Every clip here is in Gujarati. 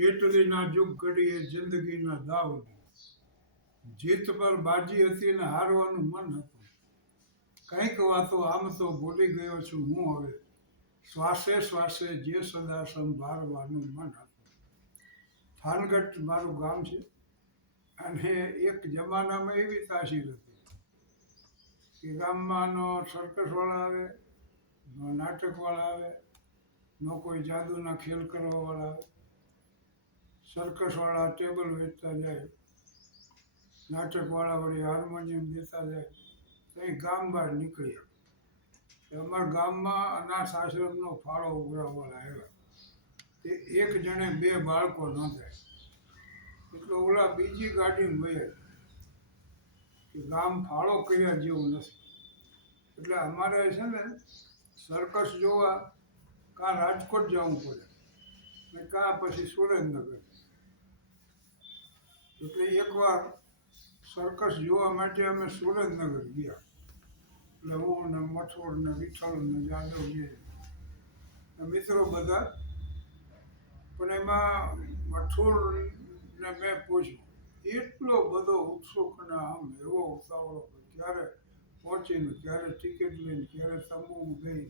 કેટલીના જુગ ઘડીએ જિંદગીના દાવ, જીત પર બાજી હતી ને હારવાનું મન હતું. કંઈક વાતો આમ તો ભૂલી ગયો છું હું હવે, શ્વાસે શ્વાસે જે સદા સંભાળવાનું મન હતું. થાનગઢ મારું ગામ છે અને એક જમાનામાં એવી તાસીર હતી કે ગામમાં નો સર્કસવાળા આવે, નો નાટકવાળા આવે, નો કોઈ જાદુના ખેલ કરવાવાળા આવે. સર્કસવાળા ટેબલ વેચતા જાય, નાટકવાળા વળી હાર્મોનિયમ દેતા જાય. કંઈ ગામ બહાર નીકળ્યા. અમારા ગામમાં અનાથ આશ્રમનો ફાળો ઉઘરાવવાળા આવ્યા. તે એક જણે 2 બાળકો નોંધાય એટલે ઓલા બીજી ગાડીમાં વયા કે ગામ ફાળો કર્યા જેવું નથી. એટલે અમારે છે ને સર્કસ જોવા કાં રાજકોટ જવું પડે ને કાં પછી સુરેન્દ્રનગર. એટલે એકવાર સર્કસ જોવા માટે અમે સુરેન્દ્રનગર ગયા. એટલે હું ને મઠોડ ને વિઠ્ઠલ ને જાદવ જે મિત્રો બધા. પણ એમાં મઠોડને મેં પૂછ્યું, એટલો બધો ઉત્સુક અને આમ એવો ઉતાવળો ક્યારે પહોંચીને ક્યારે ટિકિટ લઈને ક્યારે તંબુ ગઈ.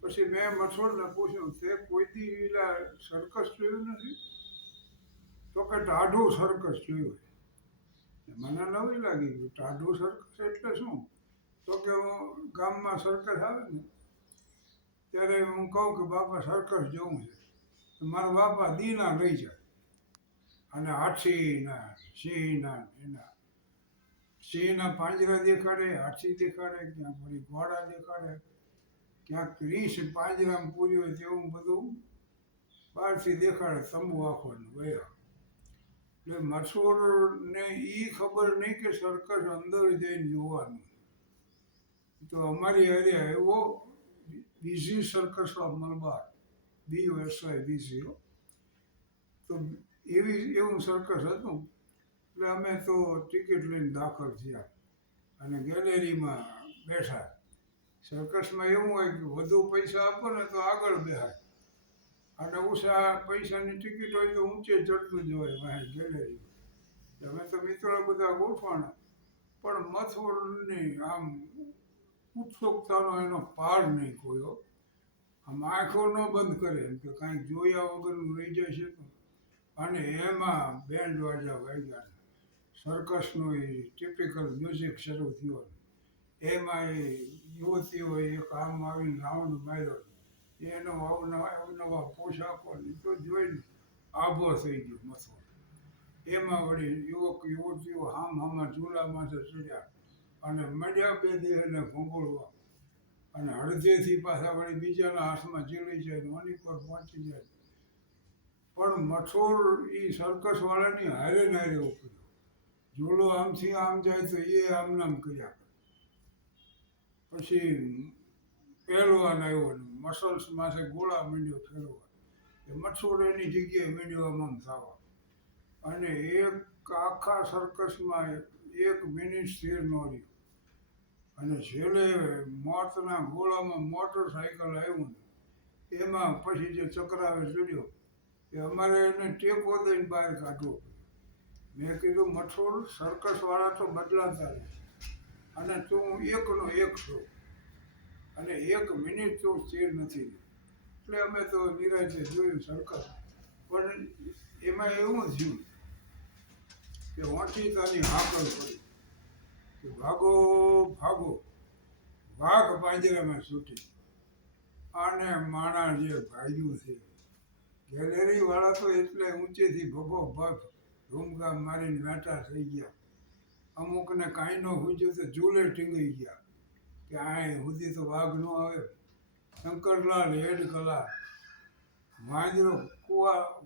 પછી મેં મઠોડને પૂછ્યું, તે કોઈ દી એલા સર્કસ જોયું નથી? તો કે ટાઢું સર્કસ જોયું. મને નવી લાગી ગયું, ટાઢું સર્કસ એટલે શું? તો કે હું ગામમાં સર્કસ આવે ને ત્યારે હું કહું કે બાપા સર્કસ જોવું છે. મારા બાપા દીના લઈ જાય અને હાથીના સિંહના એના સિંહના પાંજરા દેખાડે, હાથી દેખાડે, ક્યાંક વળી ઘોડા દેખાડે, ક્યાંક રીંછ પાંજરામાં પૂરી હોય તેવું બધું બહારથી દેખાડે. તંબુ આખોને વયા. એટલે મથુરને એ ખબર નહીં કે સર્કસ અંદર જઈને જોવાનું. તો અમારી હારે આવ્યો બીજી સર્કસ ઓફ મલબાર, BOSI. તો એવું સર્કસ હતું. એટલે અમે તો ટિકિટ લઈને દાખલ થયા અને ગેલેરીમાં બેઠા. સર્કસમાં એવું હોય કે વધુ પૈસા આપો ને તો આગળ બેહાય અને ઓછા પૈસાની ટિકિટ હોય તો ઊંચે ચડતું જ હોય વાંહે ગેલેરીમાં. અમે તો મિત્રો બધા ગોઠવાના. પણ મથુરની આમ ઉત્સુકતાનો એનો પાર નહીં કોયો. આમ આંખો ન બંધ કરે એમ કે કાંઈક જોયા વગરનું રહી જાય છે. અને એમાં બેન્ડ વાજા વાગ્યા, સર્કસનું એ ટિપિકલ મ્યુઝિક શરૂ થયું. એમાં એ યુવતીઓએ એક આમ આવીને રાઉન્ડ માર્યો, એનો અવનવા પોશાકો તો જોઈને આભો થઈ ગયો મથુર. એમાં વળી યુવક યુવતીઓ હામાં ચૂલામાંથી ચડ્યા અને મળ્યા 2 દેહને ઘૂંઘોળવા. અને અડધેથી પાછા વળી બીજાના હાથમાં ચીલી જાય, ઓની પર પહોંચી જાય. પણ મથુર એ સર્કસવાળાની હારે નારે ઉકળ્યો. જોડો આમથી આમ જાય તો એ આમ નામ કર્યા. પછી પહેલવાન આવ્યો ને મસલ્સ માથે ગોળા માંડ્યો ફેરવા. એ મથુર એની જગ્યાએ માંડ્યો આમ થવા. અને એક આખા સર્કસમાં 1 મિનિટ સ્થિર ન રહ્યો. અને છેલ્લે મોતના ગોળામાં મોટરસાઇકલ આવ્યું ને એમાં પછી જે ચક્રાવે ચડ્યો એ અમારે એને ટેકો દઈને બહાર કાઢવો. મેં કીધું, મથુર, સર્કસવાળા તો બદલાતા રહે અને તું એકનો એક છો અને 1 મિનિટ તો સ્થિર નથી. એટલે અમે તો નિરાશે જોયું સર્કસ. પણ એમાં એવું થયું કે ઓચિતાની હાકલ પડી કે ભાગો ભાગો, વાઘ પાંજરામાં છૂટી. અને માણસ જે ભાગ્યું છે. ગેલેરીવાળા તો એટલે ઊંચેથી ભગો ભગ ધૂમધામ મારીને નાટા થઈ ગયા. અમુકને કાંઈ ન સૂજ્યું તો ઝૂલે ટીંગાઈ ગયા કે આ સુધી તો વાઘ ન આવે. શંકરલાલ હેડ કલા,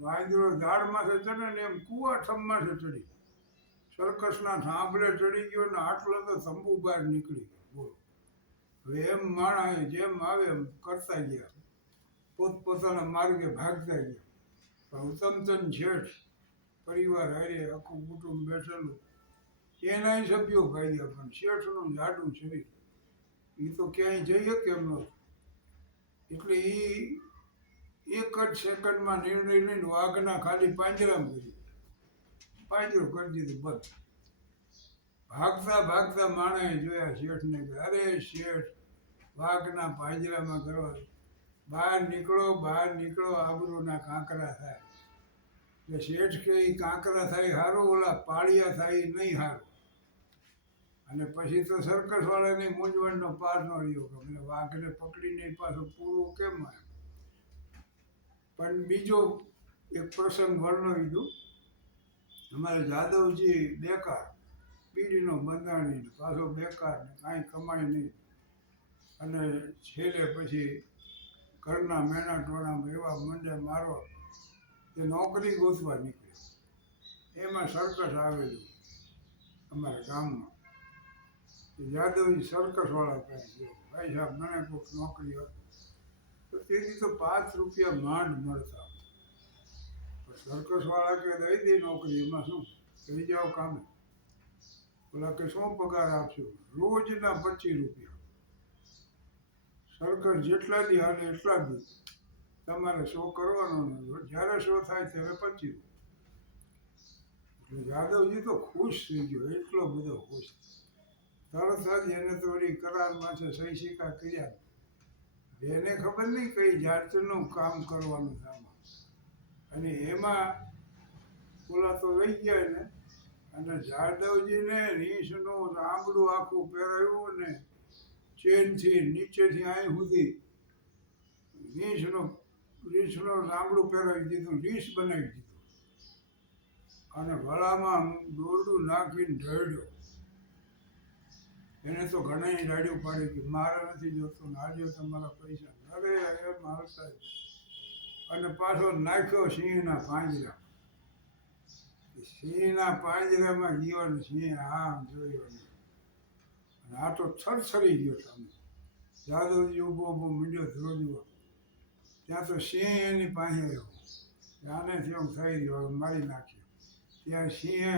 વાંદરો ઝાડમાંથી ચડે ને એમ કુવા ઠમમાંથી ચડી, સર્કસના થાંભલે ચડી ગયો ને આટલો તો તંબુ બહાર નીકળી ગયો. બોલો, હવે એમ માણસ જેમ આવે એમ કરતા ગયા, પોતપોતાના માર્ગે ભાગતા ગયા. પણ ઉત્તમચંદ શેઠ પરિવાર હારે આખું કુટુંબ બેઠેલું, એના સભ્યો ભાગ્યા. પણ શેઠનું જાડું શરીર, એ તો ક્યાંય જઈએ કેમ નહોતું. એટલે એક જ સેકન્ડમાં નિર્ણય લઈને વાઘના ખાલી પાંજરામાં કરી પાંજરો કરી દીધું બંધ. ભાગતા ભાગતા માણસે જોયા શેઠને કે અરે શેઠ વાઘના પાંજરામાં કરવા બહાર નીકળો આબરૂના કાંકરા થાય. એટલે શેઠ કે એ કાંકરા થાય સારું, ઓલા પાળિયા થાય એ નહીં સારું. અને પછી તો સર્કસવાળાની મૂંઝવણનો પાર ન રહ્યો કે મને વાઘને પકડીને પાછું પૂરું કેમ આવે. પણ બીજો એક પ્રસંગ વર્ણવી દઉં. અમારે જાદવજી બેકાર, બીડીનો બંધાણી, પાછો બેકાર ને કાંઈ કમાય નહીં. અને છેલ્લે પછી ઘરના મેણા ટોણામાં એવા મંડે મારવા તે નોકરી ગોતવા નીકળ્યો. એમાં સર્કસ આવેલું અમારા ગામમાં. યાદવજી સર્કસવાળા કાંઈ ગયો, ભાઈ સાહેબ મને કોઈક નોકરી હોય તો તેથી તો 5 રૂપિયા માંડ મળતા. સર્કસવાળા કે દઈ દે નોકરી, એમાં શું કરી જાઓ કામે. ઓલા કે શું પગાર આપશો? રોજના 25 રૂપિયા. સર્કસ જેટલા દી હાલે એટલા દી તમારે શો કરવાનો નથી, જ્યારે શો થાય ત્યારે 25. એટલે યાદવજી તો ખુશ થઈ ગયો, એટલો બધો ખુશ. તરત જ એને તો વળી કરારમાં છે સહી સિક્કા કર્યા. એને ખબર નહીં કઈ જાતનું કામ કરવાનું છે આમાં. અને એમાં ઓલા તો લઈ ગયા ને, અને જાદવજીને રીંછનું આંબળું આખું પહેરાવ્યું ને ચેનથી નીચેથી અહીં સુધી રીંછનું આંબળું પહેરાવી દીધું, રીંછ બનાવી દીધું. અને ગળામાં દોરડું નાખીને ઢળ્યો. એને તો ઘણા રાડ્યું પાડી કે મારે નથી જોતું, આજે તમારા પૈસા. અરે એમ હાલતા. અને પાછો નાખ્યો સિંહના પાંજરા. સિંહના પાંજરામાં ગયો ને સિંહ આમ જોયો. અને આ તો થરથરી ગયો સામે. જાદવજી ઊભો મીડ્યો ધ્રોજવા. ત્યાં તો સિંહ એની પાસે આવ્યો. આનેથી એમ થઈ રહ્યો, મારી નાખ્યો. ત્યાં સિંહે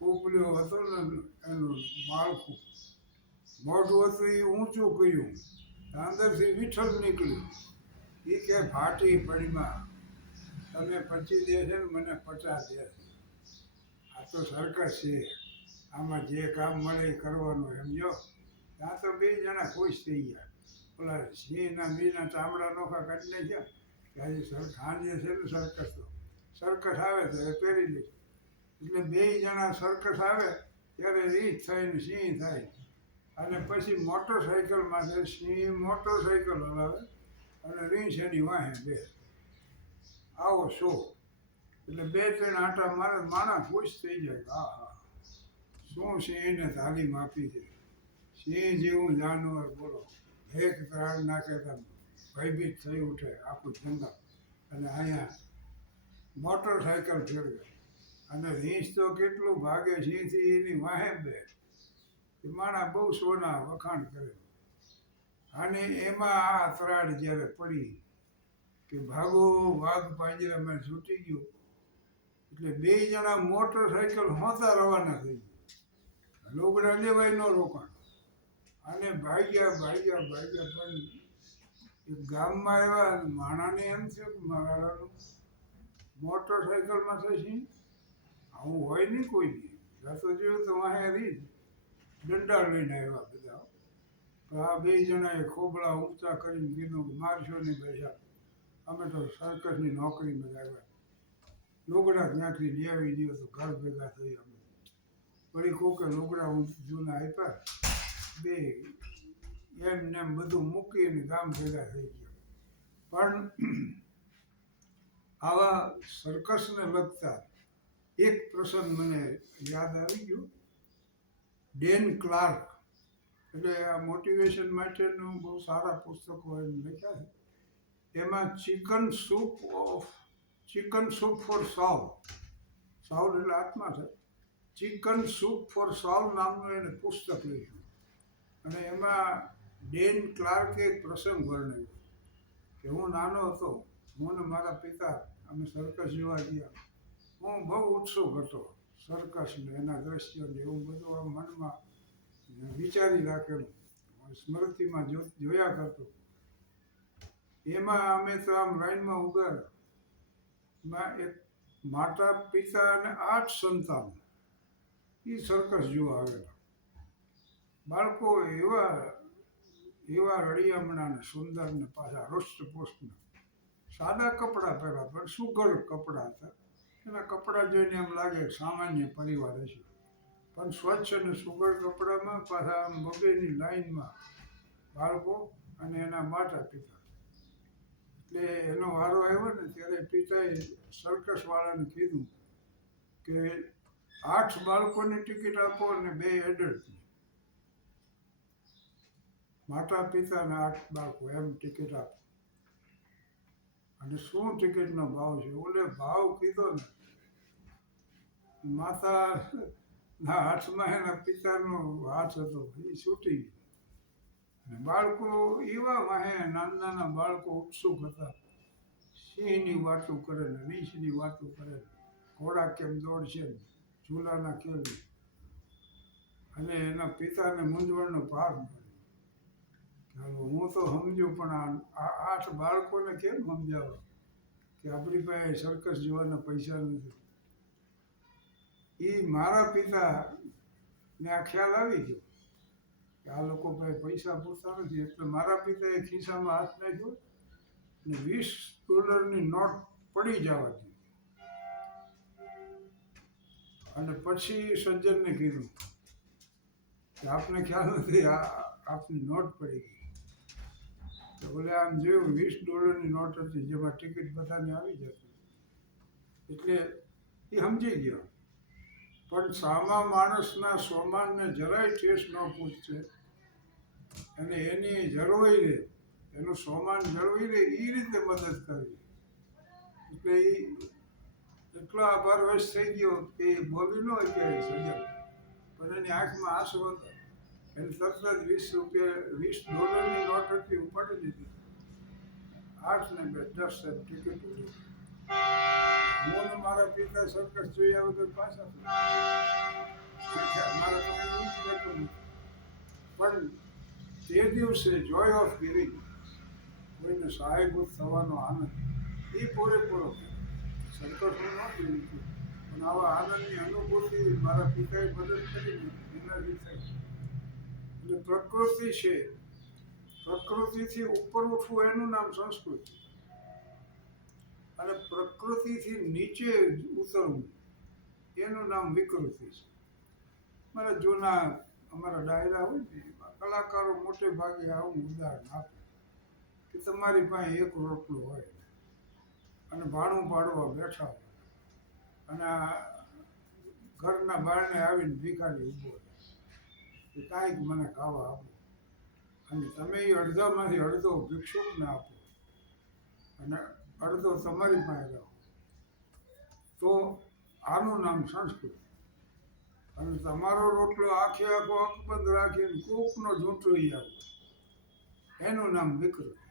ઉપલ્યો હતો ને એનું માળખું મોઢું હતું એ ઊંચું કર્યું. અંદરથી વિઠ્ઠલ નીકળ્યું. એ કે ફાટી પડીમાં તમે 25 દે છે ને મને 50 દે છે. આ તો સર્કસ છે, આમાં જે કામ મળે એ કરવાનું, સમજો. ત્યાં તો 2 જણા ખુશ થઈ ગયા. ઓલા સિંહના મીના ચામડા નોખા કાઢી નાખ્યા કે આજે સાંજે છે ને સર્કસ આવે ત્યારે પહેરી લઈશ. એટલે 2 જણા સર્કસ આવે ત્યારે રીંછ થાય ને સિંહ થાય. અને પછી મોટરસાઇકલમાં છે, સિંહ મોટરસાઇકલ હલાવે અને રીંછ એની વાહે બે. આવો શો. એટલે 2-3 આંટા મારે માણસ ખુશ થઈ જાય. હા હા, શું સિંહને તાલીમ આપી છે. સિંહ જેવું જાનવર બોલો, એક ત્રાણ નાખે તો ભયભીત થઈ ઉઠે આખું જંગલ. અને અહીંયા મોટરસાઇકલ ફેરવે. અને રીંછ તો કેટલું ભાગે સિંહથી, એની વાહે બે. માણા બહુ સોના વખાણ કરે. અને એમાં આ અથડાટ જ્યારે પડી કે ભાગો, વાઘ પાંજરામાં છૂટી ગયો. એટલે 2 જણા મોટરસાઇકલ હોતા રવાના થઈ ગયા. લોગડા લેવાય ન રોકાણ. અને ભાગ્યા પણ એક ગામમાં આવ્યા. માણાને એમ થયું કે મારાનું મોટરસાઇકલમાં થશે આવું હોય નહીં કોઈ દી. રસ્તો જોયું તો વાહે રીત દંડા લઈને આવ્યા બધા. તો આ 2 જણાએ ખોબળા ઊંચા કરીને કીધું કે મારશો નહીં પૈસા, અમે તો સર્કસની નોકરીમાં જ આવ્યા. લોગડા ત્યાંથી લઈ આવી દો તો ઘર ભેગા થઈ. અમે વળી કોકે લોગડા જૂના આપ્યા. 2 એમને એમ બધું મૂકીને ગામ ભેગા થઈ ગયા. પણ આવા સર્કસને લગતા એક પ્રસંગ મને યાદ આવી ગયો. ડેન ક્લાર્ક, એટલે આ મોટિવેશન માટેનું બહુ સારા પુસ્તકો એમ લખ્યા છે. એમાં ચિકન સૂપ ફોર સાઉલ એટલે આત્મા છે. ચિકન સૂપ ફોર સાઉલ નામનું એને પુસ્તક લખ્યું. અને એમાં ડેન ક્લાર્કે એક પ્રસંગ વર્ણવ્યો કે હું નાનો હતો, હું ને મારા પિતા અમે સર્કસ જોવા ગયા. હું બહુ ઉત્સુક હતો સર્કસને, એના દ્રશ્યોને એવું બધું આ મનમાં વિચારી રાખેલું, સ્મૃતિમાં જોયા કરતો. એમાં અમે તો આમ લાઈનમાં ઉભા રહ્યા. એમાં એક માતા પિતા અને 8 સંતાન એ સર્કસ જોવા આવેલા. બાળકો એવા એવા રળિયામણા ને સુંદર ને પાછા રોષ્ટપોષ્ટના સાદા કપડાં પહેર્યા પણ સુઘડ કપડાં હતા. એના કપડાં જોઈને એમ લાગે સામાન્ય પરિવાર હશે, પણ સ્વચ્છ અને સુઘડ કપડામાં પાછા આમ બબેની લાઈનમાં બાળકો અને એના માતા પિતા. એટલે એનો વારો આવ્યો ને ત્યારે પિતાએ સર્કસવાળાને કીધું કે 8 બાળકોની ટિકિટ આપો અને 2 એડલ્ટની. માતા પિતા અને 8 બાળકો એમ ટિકિટ આપો. અને શું ટિકિટનો ભાવ છે? ઓલે ભાવ કીધો ને, માતાના હાથમાં એના પિતાનો હાથ હતો એ છૂટી ગયો. અને બાળકો એવા વાહે નાના નાના બાળકો ઉત્સુક હતા. સિંહની વાતો કરે ને રીંછની વાતો કરે ને ઘોડા કેમ દોડશે ને ઝૂલાના ખેલ. અને એના પિતાને મૂંઝવણનો પાર મળ્યો. હું તો સમજ્યો પણ આ 8 બાળકોને કેમ સમજાવો કે આપણી પાસે સર્કસ જોવાના પૈસા નથી. એ મારા પિતાને આ ખ્યાલ આવી ગયો કે આ લોકો પાસે પૈસા પૂરતા નથી. એટલે મારા પિતાએ ખિસ્સામાં હાથ નાખ્યો ને $20ની નોટ પડી જવા દીધી. અને પછી સજ્જનને કીધું કે આપને ખ્યાલ નથી આપની નોટ પડી ગઈ. તો બોલે આમ જોયું $20ની નોટ હતી જેમાં ટિકિટ બધાને આવી જતી. એટલે એ સમજી ગયો. પણ સામા માણસના સોમાનને જરાય ઠેસ ન પૂછશે અને એની જળવાઈ રહે, એનું સોમાન જળવાઈ રહે એ રીતે મદદ કરવી. એટલે એ એટલો આભારવશ થઈ ગયો કે એ બોલી ન હોય કે સજ્જન, પણ એની આંખમાં આંસુ હતા. એને તરત જ $20ની નોટ હતી ઉપાડી દીધી. 8 ને 2 10 ટિકિટ લીધી. હું ને મારા પિતા સર્કસ જોયા વગર પાછા મારા તો એવું જ રહેતું નથી. પણ તે દિવસે જોય ઓફ ગિવિંગ, કોઈને સહાયભૂત થવાનો આનંદ એ પૂરેપૂરો સર્કસનું નહોતું લીધું. પણ આવા આનંદની અનુભૂતિ મારા પિતાએ મદદ કરી એનાથી થઈ. એટલે પ્રકૃતિ છે, પ્રકૃતિથી ઉપર ઉઠવું એનું નામ સંસ્કૃતિ. અને પ્રકૃતિથી નીચે ઉતરવું એનું નામ વિકૃતિ છે. મારા જૂના અમારા ડાયરા હોય ને એમાં કલાકારો મોટે ભાગે આવું ઉદાહરણ આપે કે તમારી પાસે એક રોટલો હોય અને ભાણું પાડવા બેઠા હોય અને ઘરના બારણે આવીને ભિખારી ઊભો રહે કે કાંઈક મને ખાવા આપો. અને તમે એ અડધામાંથી અડધો ભિક્ષુકને આપો અને અડધો તમારી પાસે રાખો, તો આનું નામ સંસ્કૃતિ. અને તમારો રોટલો આખે આખો અકબંધ રાખીને કોકનો ઝૂંટોઈ આવો એનું નામ વિકૃતિ.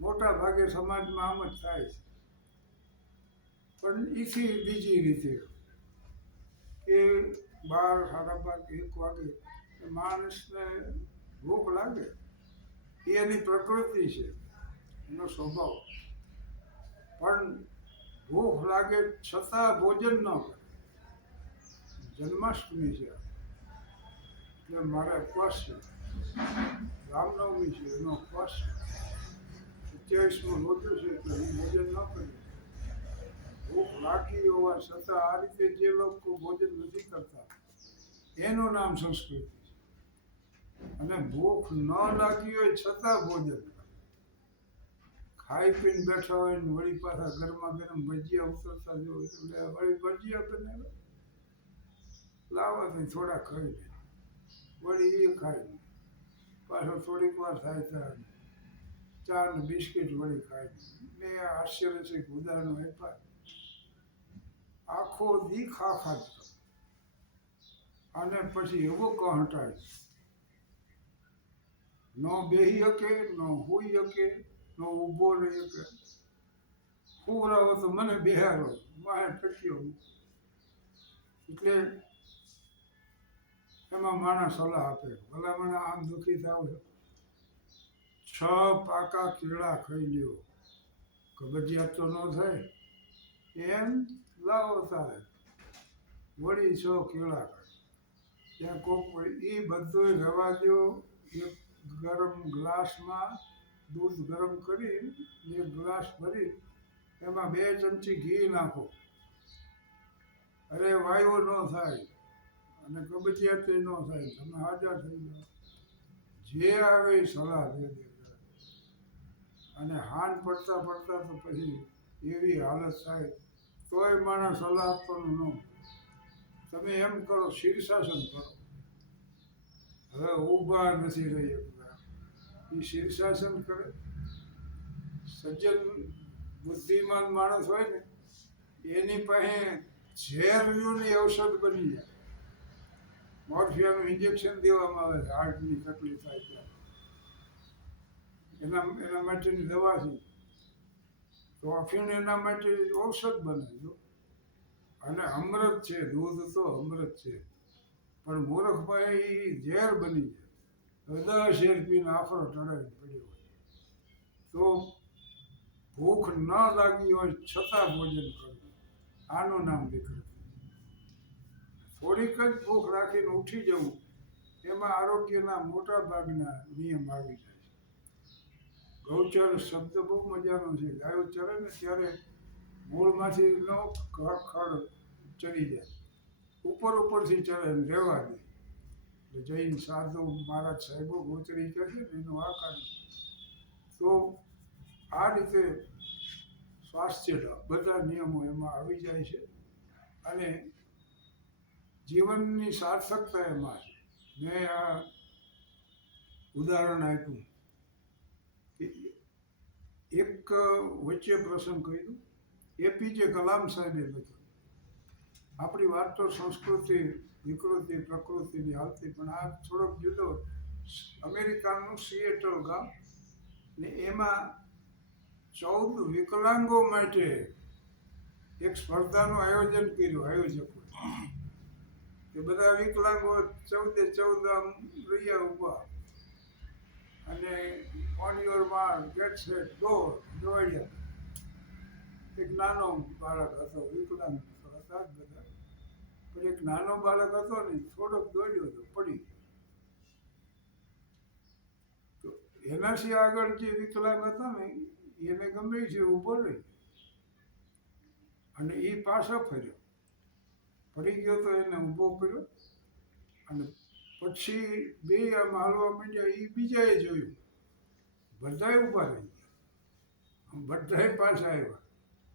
મોટા ભાગે સમાજમાં આમ જ થાય છે. પણ એથી બીજી રીતે કે 12, 12:30, 1 વાગે માણસને ભૂખ લાગે એ એની પ્રકૃતિ છે, એનો સ્વભાવ. પણ ભૂખ લાગે છતાં ભોજન ન કરે. જન્માષ્ટમી છે એટલે મારે ઉપવાસ છે, રામનવમી છે એનો ઉપવાસ છે, 27મું રોજુ છે એટલે હું ભોજન ન કરું. ભૂખ લાગી હોવા છતાં આ રીતે જે લોકો ભોજન નથી કરતા એનું નામ સંસ્કૃતિ છે. અને ભૂખ ન લાગી હોય છતાં ભોજન કરે, ખાઈ પીને બેઠા હોય ને વળી પાછા ગરમા ગરમ ભજીયા ઉતરતા જો એટલે વળી ભજીયા બનાવે લાવવાથી થોડા ખાઈ લે, વળી એ ખાઈ લે, પાછો થોડીક વાર થાય ત્યારે ચા ને બિસ્કિટ વળી ખાઈ લે. મેં આશ્ચર્યચકિત ઉદાહરણો આપ્યા. આખો દી ખા જ કરે અને પછી એવો કહંટાય ન બેહી શકે, ન હોઈ શકે, ન ઊભો રહી શકે. ખોરાવો તો મને બેહારો મારે ટક્યો. એટલે એમાં માણસ સલાહ આપે, ભલા મને આમ દુઃખી થાવ 6 પાકા કેળા ખાઈ લ્યો, કબજિયાત તો ન થાય. એમ લાવો તારે વળી 6 કેળા ખાય. ત્યાં કોક એ બધું રવા દો. એક ગરમ ગ્લાસમાં દૂધ ગરમ કરી 1 ગ્લાસ ભરી એમાં 2 ચમચી ઘી નાખો. અરે વાયુ ન થાય અને કબજિયાત ન થાય, તમે હાજર થઈ જાઓ. જે આવે એ સલાહ દે દે. અને હાન પડતા પડતા તો પછી એવી હાલત થાય તોય માણસ સલાહ આપવાનું ન. તમે એમ કરો, શીર્ષાસન કરો. હવે ઊભા નથી રહી શકતા, એ શીર્ષાસન કરે. સજ્જન બુદ્ધિમાન માણસ હોય ને એની પાસે ઝેરની ઔષધ બની જાય. મોર્ફિયાનું ઇન્જેક્શન દેવામાં આવે છે હાર્ટની તકલીફ થાય ત્યારે. એના માટેની દવા છે. તો અફીણ એના માટે ઔષધ બને જો. અને અમૃત છે, દૂધ તો અમૃત છે. પણ મૂર્ખ પાસે એ ઝેર બની જાય. 10 શેર પીને આફરો ચડાવી પડ્યો હોય. તો ભૂખ ન લાગી હોય છતાં ભોજન કરવું, આનું નામ વિકૃતિ. થોડીક જ ભૂખ રાખીને ઉઠી જવું, એમાં આરોગ્યના મોટા ભાગના નિયમ આવી જાય છે. ગૌચર શબ્દ બહુ મજાનો છે. ગાયો ચરે ને ત્યારે મૂળમાંથી ન ખડ ચરી જાય, ઉપરથી ચરે ને રહેવા દે. એટલે જૈન સાધુ મહારાજ સાહેબો ગોચરી કહે છે ને એનું આ કારણ. તો આ રીતે સ્વાસ્થ્ય બધા નિયમો એમાં આવી જાય છે. અને જીવનની સાર્થકતા એમાં છે. મેં આ ઉદાહરણ આપ્યું કે એક વચ્ચે પ્રસંગ કહ્યું. એપીજે કલામ સાહેબે લખ્યું. આપણી વાત તો સંસ્કૃતિ, વિકૃતિ, પ્રકૃતિની હાલતી, પણ આ થોડોક જુદો. અમેરિકાનું સિએટલ ગામ ને એમાં 14 વિકલાંગો માટે એક સ્પર્ધાનું આયોજન કર્યું આયોજકોએ. કે બધા વિકલાંગો 14 આમ રહ્યા ઊભા અને on your mark get set go દોડ્યા. એક નાનો બાળક હતો, વિકલાંગ હતા જ બધા, પણ એક નાનો બાળક હતો ને થોડોક દોડ્યો હતો, પડી. તો એનાથી આગળ જે વિકલાંગ હતા ને એને ગમે છે ઊભો રહી અને એ પાછો ફર્યો, પડી ગયો તો એને ઊભો કર્યો. અને પછી 2 આમ હાલવા માંડ્યા. એ બીજાએ જોયું, બધાએ ઊભા રહી ગયા, બધાએ પાછા આવ્યા.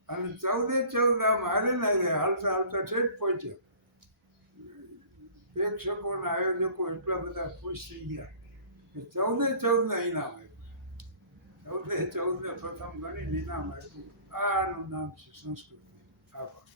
અને 14 આમ હાલતા હાલતા ઠેઠ પહોંચ્યા. પ્રેક્ષકોના આયોજકો એટલા બધા ખુશ થઈ ગયા કે 14 ઇનામ આપ્યું. 14 પ્રથમ ગણીને ઇનામ આપ્યું. આનું નામ છે સંસ્કૃતિ. આભાર.